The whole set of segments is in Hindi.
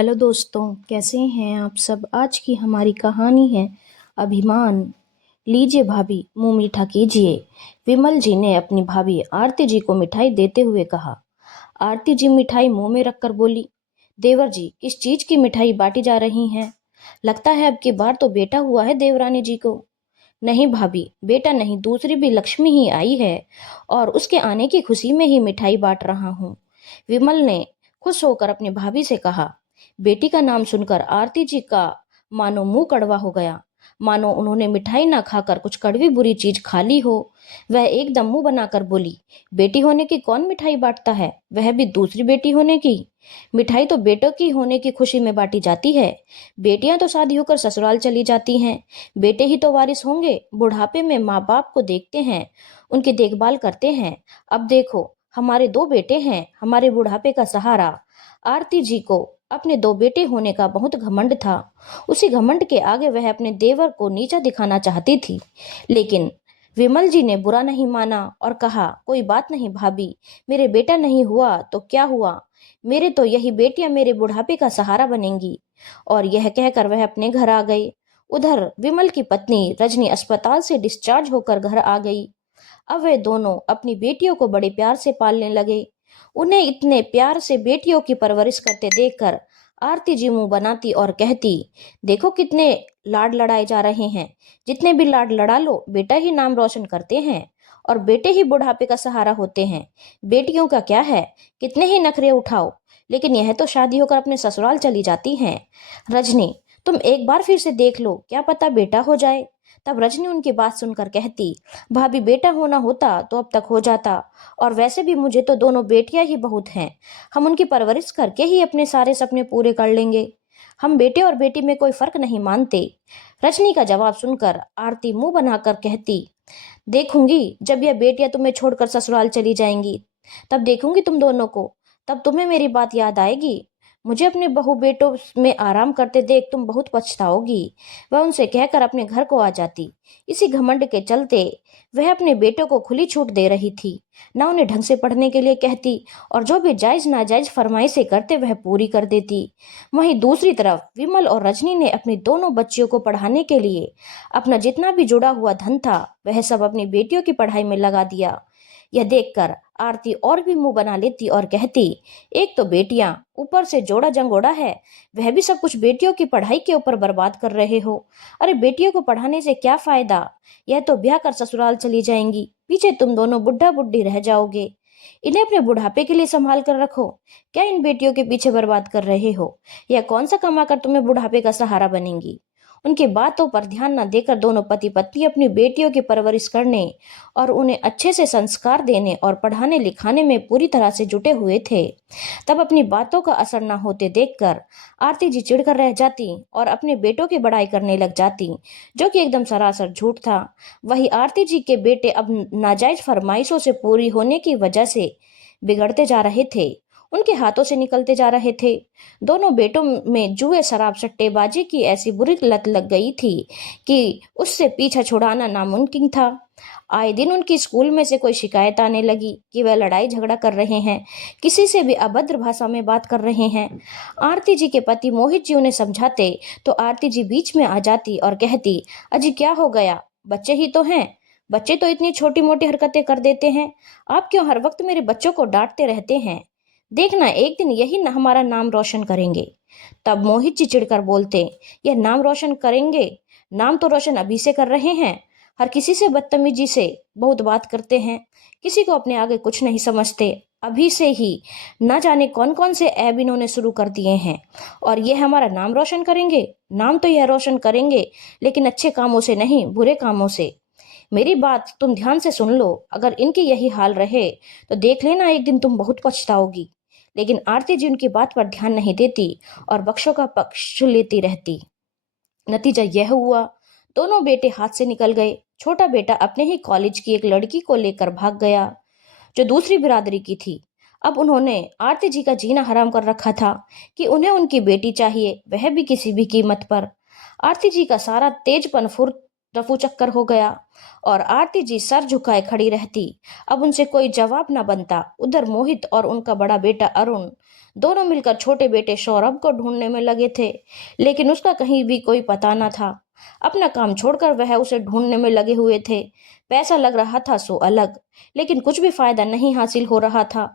हेलो दोस्तों, कैसे हैं आप सब। आज की हमारी कहानी है अभिमान। लीजिए भाभी, मुंह मीठा कीजिए। विमल जी ने अपनी भाभी आरती जी को मिठाई देते हुए कहा। आरती जी मिठाई मुंह में रखकर बोली, देवर जी किस चीज की मिठाई बांटी जा रही हैं। लगता है अब की बार तो बेटा हुआ है देवरानी जी को। नहीं भाभी, बेटा नहीं, दूसरी भी लक्ष्मी ही आई है और उसके आने की खुशी में ही मिठाई बांट रहा हूँ। विमल ने खुश होकर अपनी भाभी से कहा। बेटी का नाम सुनकर आरती जी का मानो मुंह कड़वा हो गया, मानो उन्होंने मिठाई ना खाकर कुछ कड़वी बुरी चीज खा ली हो। वह एकदम मुंह बनाकर बोली, बेटी होने की कौन मिठाई बांटता है, वह भी दूसरी बेटी होने की। मिठाई तो बेटों की होने की खुशी में बांटी जाती है। बेटियां तो शादी होकर ससुराल चली जाती हैं, बेटे ही तो वारिस होंगे, बुढ़ापे में माँ बाप को देखते हैं, उनकी देखभाल करते हैं। अब देखो, हमारे दो बेटे हैं, हमारे बुढ़ापे का सहारा। आरती जी को अपने दो बेटे होने का बहुत घमंड था। उसी घमंड के आगे वह अपने देवर को नीचा दिखाना चाहती थी। लेकिन विमल जी ने बुरा नहीं माना और कहा, कोई बात नहीं भाभी, मेरे बेटा नहीं हुआ तो क्या हुआ, मेरे तो यही बेटियां मेरे बुढ़ापे का सहारा बनेंगी। और यह कहकर वह अपने घर आ गई। उधर विमल की पत्नी रजनी अस्पताल से डिस्चार्ज होकर घर आ गई। अब वे दोनों अपनी बेटियों को बड़े प्यार से पालने लगे। उन्हें इतने प्यार से बेटियों की परवरिश करते देखकर आरती जी मुंह बनाती और कहती, देखो कितने लाड लड़ाए जा रहे हैं। जितने भी लाड लड़ा लो, बेटा ही नाम रोशन करते हैं और बेटे ही बुढ़ापे का सहारा होते हैं। बेटियों का क्या है, कितने ही नखरे उठाओ, लेकिन यह तो शादी होकर अपने ससुराल चली जाती हैं। रजनी, तुम एक बार फिर से देख लो, क्या पता बेटा हो जाए। तब रजनी उनकी बात सुनकर कहती, भाभी बेटा होना होता तो अब तक हो जाता, और वैसे भी मुझे तो दोनों बेटियां ही बहुत हैं। हम उनकी परवरिश करके ही अपने सारे सपने पूरे कर लेंगे। हम बेटे और बेटी में कोई फर्क नहीं मानते। रजनी का जवाब सुनकर आरती मुंह बनाकर कहती, देखूंगी जब यह बेटियां तुम्हें छोड़कर ससुराल चली जाएंगी, तब देखूंगी तुम दोनों को। तब तुम्हें मेरी बात याद आएगी। मुझे अपने बहू बेटों में आराम करते देख तुम बहुत पछताओगी। वह उनसे कहकर अपने घर को आ जाती। इसी घमंड के चलते वह अपने बेटों को खुली छूट दे रही थी, ना उन्हें ढंग से पढ़ने के लिए कहती और जो भी जायज नाजायज फरमाइशें करते वह पूरी कर देती। वहीं दूसरी तरफ विमल और रजनी ने अपनी दोनों बच्चियों को पढ़ाने के लिए अपना जितना भी जुड़ा हुआ धन था वह सब अपनी बेटियों की पढ़ाई में लगा दिया। यह देखकर आरती और भी मुंह बना लेती और कहती, एक तो बेटियां, ऊपर से जोड़ा जंगोड़ा है, वह भी सब कुछ बेटियों की पढ़ाई के ऊपर बर्बाद कर रहे हो। अरे बेटियों को पढ़ाने से क्या फायदा, यह तो ब्याह कर ससुराल चली जाएंगी, पीछे तुम दोनों बुढ़ा बुढ़ी रह जाओगे। इन्हें अपने बुढ़ापे के लिए संभाल कर रखो, क्या इन बेटियों के पीछे बर्बाद कर रहे हो। यह कौन सा कमाकर तुम्हें बुढ़ापे का सहारा बनेंगी। उनकी बातों पर ध्यान न देकर दोनों पति पत्नी अपनी बेटियों की परवरिश करने और उन्हें अच्छे से संस्कार देने और पढ़ाने लिखाने में पूरी तरह से जुटे हुए थे। तब अपनी बातों का असर न होते देखकर आरती जी चिढ़कर रह जाती और अपने बेटों की बड़ाई करने लग जाती, जो कि एकदम सरासर झूठ था। वही आरती जी के बेटे अब नाजायज फरमाइशों से पूरी होने की वजह से बिगड़ते जा रहे थे, उनके हाथों से निकलते जा रहे थे। दोनों बेटों में जुए शराब सट्टेबाजी की ऐसी बुरी लत लग गई थी कि उससे पीछा छुड़ाना नामुमकिन था। आए दिन उनकी स्कूल में से कोई शिकायत आने लगी कि वह लड़ाई झगड़ा कर रहे हैं, किसी से भी अभद्र भाषा में बात कर रहे हैं। आरती जी के पति मोहित जी उन्हें समझाते तो आरती जी बीच में आ जाती और कहती, अजी क्या हो गया, बच्चे ही तो हैं, बच्चे तो इतनी छोटी मोटी हरकतें कर देते हैं, आप क्यों हर वक्त मेरे बच्चों को डांटते रहते हैं। देखना एक दिन यही न हमारा नाम रोशन करेंगे। तब मोहित जी चिढ़कर बोलते, यह नाम रोशन करेंगे, नाम तो रोशन अभी से कर रहे हैं। हर किसी से बदतमीजी से बहुत बात करते हैं, किसी को अपने आगे कुछ नहीं समझते। अभी से ही न जाने कौन कौन से ऐब इन्होंने शुरू कर दिए हैं और ये हमारा नाम रोशन करेंगे। नाम तो यह रोशन करेंगे, लेकिन अच्छे कामों से नहीं, बुरे कामों से। मेरी बात तुम ध्यान से सुन लो, अगर इनकी यही हाल रहे तो देख लेना एक दिन तुम बहुत पछताओगी। लेकिन आरती जी उनकी बात पर ध्यान नहीं देती और बख्शों का पक्ष लेती रहती। नतीजा यह हुआ, दोनों बेटे हाथ से निकल गए। छोटा बेटा अपने ही कॉलेज की एक लड़की को लेकर भाग गया जो दूसरी बिरादरी की थी। अब उन्होंने आरती जी का जीना हराम कर रखा था कि उन्हें उनकी बेटी चाहिए, वह भी किसी भी कीमत पर। आरती जी का सारा तेजपन फुर रफू चक्कर हो गया और आरती जी सर झुकाए खड़ी रहती। अब उनसे कोई जवाब न बनता। उधर मोहित और उनका बड़ा बेटा अरुण दोनों मिलकर छोटे बेटे सौरभ को ढूंढने में लगे थे, लेकिन उसका कहीं भी कोई पता न था। अपना काम छोड़कर वह उसे ढूंढने में लगे हुए थे। पैसा लग रहा था सो अलग, लेकिन कुछ भी फायदा नहीं हासिल हो रहा था।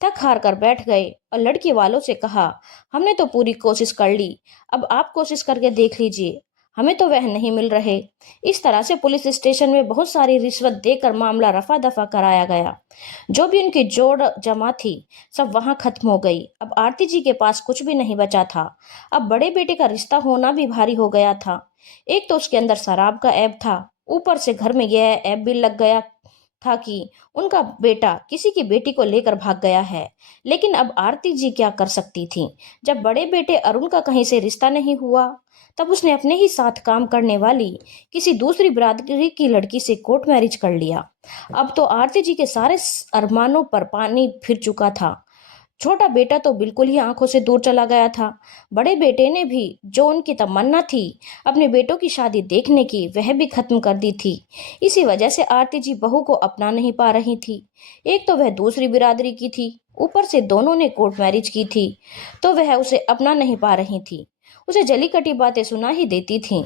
थक हार कर बैठ गए और लड़की वालों से कहा, हमने तो पूरी कोशिश कर ली, अब आप कोशिश करके देख लीजिए, हमें तो वह नहीं मिल रहे। इस तरह से पुलिस स्टेशन में बहुत सारी रिश्वत देकर मामला रफा दफा कराया गया। जो भी उनकी जोड़ जमा थी सब वहां खत्म हो गई। अब आरती जी के पास कुछ भी नहीं बचा था। अब बड़े बेटे का रिश्ता होना भी भारी हो गया था। एक तो उसके अंदर शराब का ऐब था, ऊपर से घर में यह ऐब भी लग गया था कि उनका बेटा किसी की बेटी को लेकर भाग गया है। लेकिन अब आरती जी क्या कर सकती थी? जब बड़े बेटे अरुण का कहीं से रिश्ता नहीं हुआ, तब उसने अपने ही साथ काम करने वाली किसी दूसरी बिरादरी की लड़की से कोर्ट मैरिज कर लिया। अब तो आरती जी के सारे अरमानों पर पानी फिर चुका था। छोटा बेटा तो बिल्कुल ही आंखों से दूर चला गया था। बड़े बेटे ने भी जो उनकी तमन्ना थी अपने बेटों की शादी देखने की, वह भी खत्म कर दी थी। इसी वजह से आरती जी बहू को अपना नहीं पा रही थी। एक तो वह दूसरी बिरादरी की थी, ऊपर से दोनों ने कोर्ट मैरिज की थी, तो वह उसे अपना नहीं पा रही थी। उसे जली कटी बातें सुना ही देती थीं।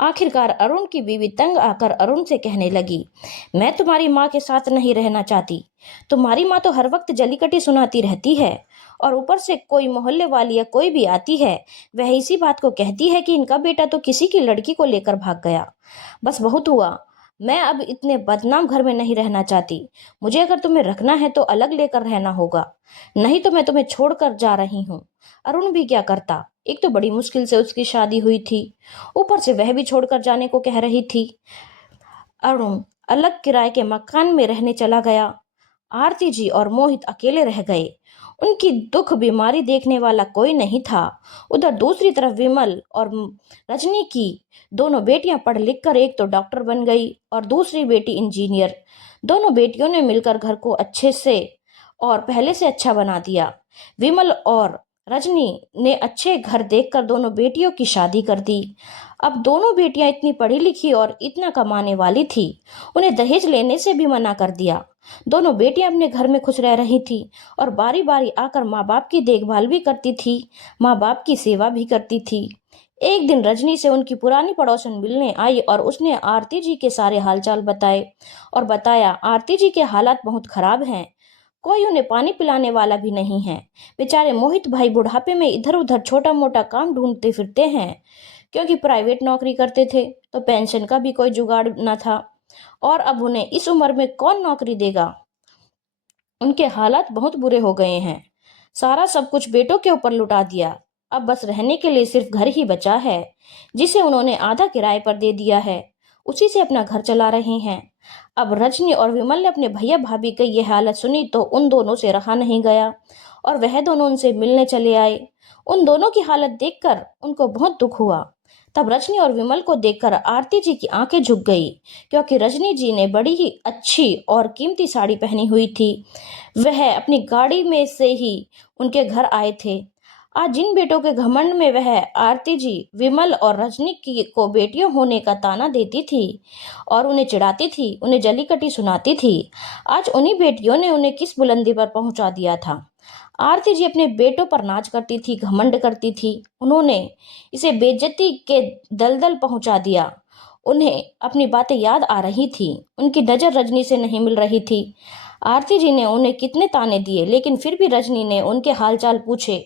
आखिरकार अरुण की बीवी तंग आकर अरुण से कहने लगी, मैं तुम्हारी माँ के साथ नहीं रहना चाहती। तुम्हारी माँ तो हर वक्त जली कटी सुनाती रहती है, और ऊपर से कोई मोहल्ले वाली या कोई भी आती है, वह इसी बात को कहती है कि इनका बेटा तो किसी की लड़की को लेकर भाग गया। बस बहुत हुआ, मैं अब इतने बदनाम घर में नहीं रहना चाहती। मुझे अगर तुम्हें रखना है तो अलग लेकर रहना होगा, नहीं तो मैं तुम्हें छोड़कर जा रही हूँ। अरुण भी क्या करता, एक तो बड़ी मुश्किल से उसकी शादी हुई थी, ऊपर से वह भी छोड़कर जाने को कह रही थी। अरुण अलग किराए के मकान में रहने चला गया। आरती जी और मोहित अकेले रह गए। उनकी दुख बीमारी देखने वाला कोई नहीं था। उधर दूसरी तरफ विमल और रजनी की दोनों बेटियां पढ़ लिख कर एक तो डॉक्टर बन गई और दूसरी बेटी इंजीनियर। दोनों बेटियों ने मिलकर घर को अच्छे से और पहले से अच्छा बना दिया। विमल और रजनी ने अच्छे घर देखकर दोनों बेटियों की शादी कर दी। अब दोनों बेटियां इतनी पढ़ी लिखी और इतना कमाने वाली थी, उन्हें दहेज लेने से भी मना कर दिया। दोनों बेटियां अपने घर में खुश रह रही थी और बारी बारी आकर माँ बाप की देखभाल भी करती थी, माँ बाप की सेवा भी करती थी। एक दिन रजनी से उनकी पुरानी पड़ोसन मिलने आई और उसने आरती जी के सारे हालचाल बताए और बताया आरती जी के हालात बहुत खराब हैं, कोई उन्हें पानी पिलाने वाला भी नहीं है। बेचारे मोहित भाई बुढ़ापे में इधर उधर छोटा मोटा काम ढूंढते फिरते हैं, क्योंकि प्राइवेट नौकरी करते थे तो पेंशन का भी कोई जुगाड़ न था, और अब उन्हें इस उम्र में कौन नौकरी देगा। उनके हालात बहुत बुरे हो गए हैं। सारा सब कुछ बेटों के ऊपर लुटा दिया। अब बस रहने के लिए सिर्फ घर ही बचा है, जिसे उन्होंने आधा किराए पर दे दिया है। उसी से अपना घर चला रहे हैं। अब रजनी और विमल ने अपने भैया भाभी की यह हालत सुनी तो उन दोनों से रहा नहीं गया और वह दोनों उनसे मिलने चले आए। उन दोनों की हालत देखकर उनको बहुत दुख हुआ। तब रजनी और विमल को देखकर आरती जी की आंखें झुक गई, क्योंकि रजनी जी ने बड़ी ही अच्छी और कीमती साड़ी पहनी हुई थी। वह अपनी गाड़ी में से ही उनके घर आए थे। आज जिन बेटों के घमंड में वह आरती जी विमल और रजनी की को बेटियों होने का ताना देती थी और उन्हें चिढ़ाती थी, उन्हें जलीकटी सुनाती थी, आज उन्हीं बेटियों ने उन्हें किस बुलंदी पर पहुंचा दिया था। आरती जी अपने बेटों पर नाच करती थी, घमंड करती थी। उन्होंने इसे बेइज्जती के दलदल पहुंचा दिया। उन्हें अपनी बातें याद आ रही थी, उनकी नजर रजनी से नहीं मिल रही थी। आरती जी ने उन्हें कितने ताने दिए, लेकिन फिर भी रजनी ने उनके हालचाल पूछे।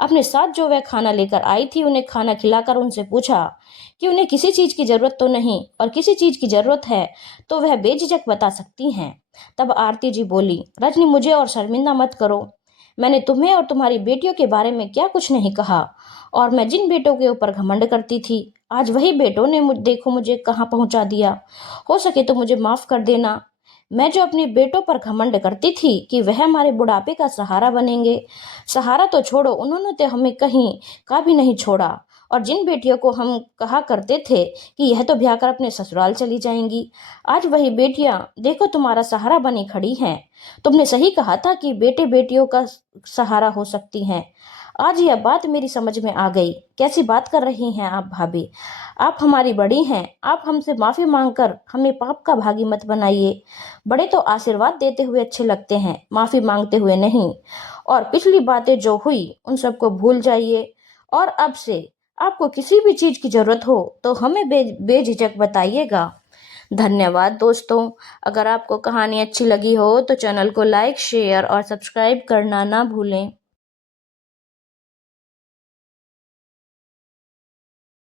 अपने साथ जो वह खाना लेकर आई थी, उन्हें खाना खिलाकर उनसे पूछा कि उन्हें किसी चीज की जरूरत तो नहीं, और किसी चीज की जरूरत है तो वह बेझिझक बता सकती हैं। तब आरती जी बोली, रजनी मुझे और शर्मिंदा मत करो। मैंने तुम्हें और तुम्हारी बेटियों के बारे में क्या कुछ नहीं कहा, और मैं जिन बेटों के ऊपर घमंड करती थी, आज वही बेटों ने देखो मुझे कहाँ पहुंचा दिया। हो सके तो मुझे माफ कर देना। मैं जो अपने बेटों पर घमंड करती थी कि वह हमारे बुढ़ापे का सहारा बनेंगे, सहारा तो छोड़ो, उन्होंने तो हमें कहीं का भी नहीं छोड़ा। और जिन बेटियों को हम कहा करते थे कि यह तो ब्याह कर अपने ससुराल चली जाएंगी, आज वही बेटियां देखो तुम्हारा सहारा बनी खड़ी हैं। तुमने सही कहा था कि बेटे बेटियों का सहारा हो सकती हैं। आज यह बात मेरी समझ में आ गई। कैसी बात कर रही हैं आप भाभी? आप हमारी बड़ी हैं, आप हमसे माफी मांगकर हमें पाप का भागी मत बनाइए। बड़े तो आशीर्वाद देते हुए अच्छे लगते हैं, माफी मांगते हुए नहीं। और पिछली बातें जो हुई उन सबको भूल जाइए। और अब से आपको किसी भी चीज़ की ज़रूरत हो तो हमें बेझिझक बताइएगा। धन्यवाद दोस्तों। अगर आपको कहानी अच्छी लगी हो तो चैनल को लाइक, शेयर और सब्सक्राइब करना ना भूलें।